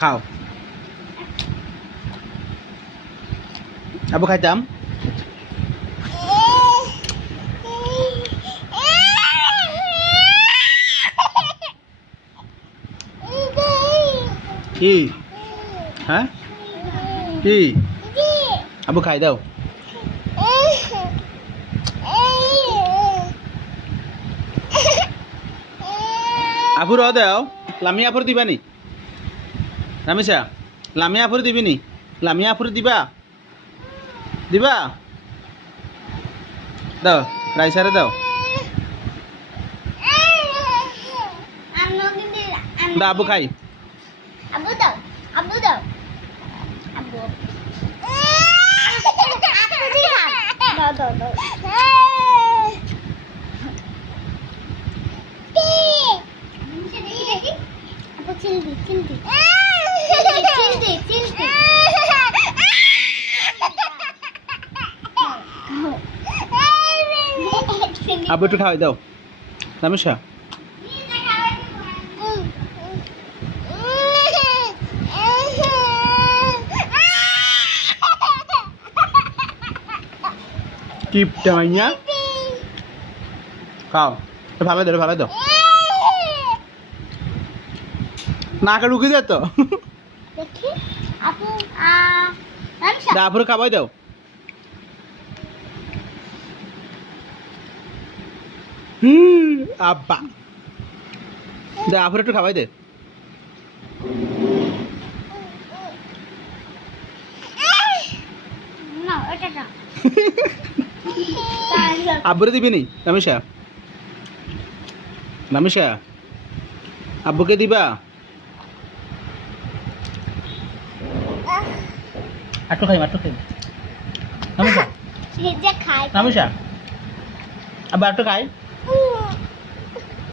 খাও। আবু, খাইতাম? কি? হ্যাঁ? কি? আবু, খাই দাও। আফু র দাও। লামিয়া আফুর দিবানি? রামেশা লামিয়া আফুর দিবিনি? লামিয়া আফুর দিবা? দিবা? দাও রাইসারে দাও। আবু খাই। আবু দাও আবু দাও। দাও দাও দাও। আবু একটু খাওয়াই দাও। রামেশা কিপটা মাইয়া। খাও। ভালো দাও ভালো দাও নাকে ঢুকে তো। দেখি। আপু আ রামসা দা আফুর খাওয়াই দাও। হুম আব্বা। দা আফুর একটু খাওয়াই দে। না আব্বুরে দিবি নি? রামেশা রামেশা আব্বুকে দিবা? আটু খাই আটু খাই। খায় রামেশা আব্বা আটু খাই।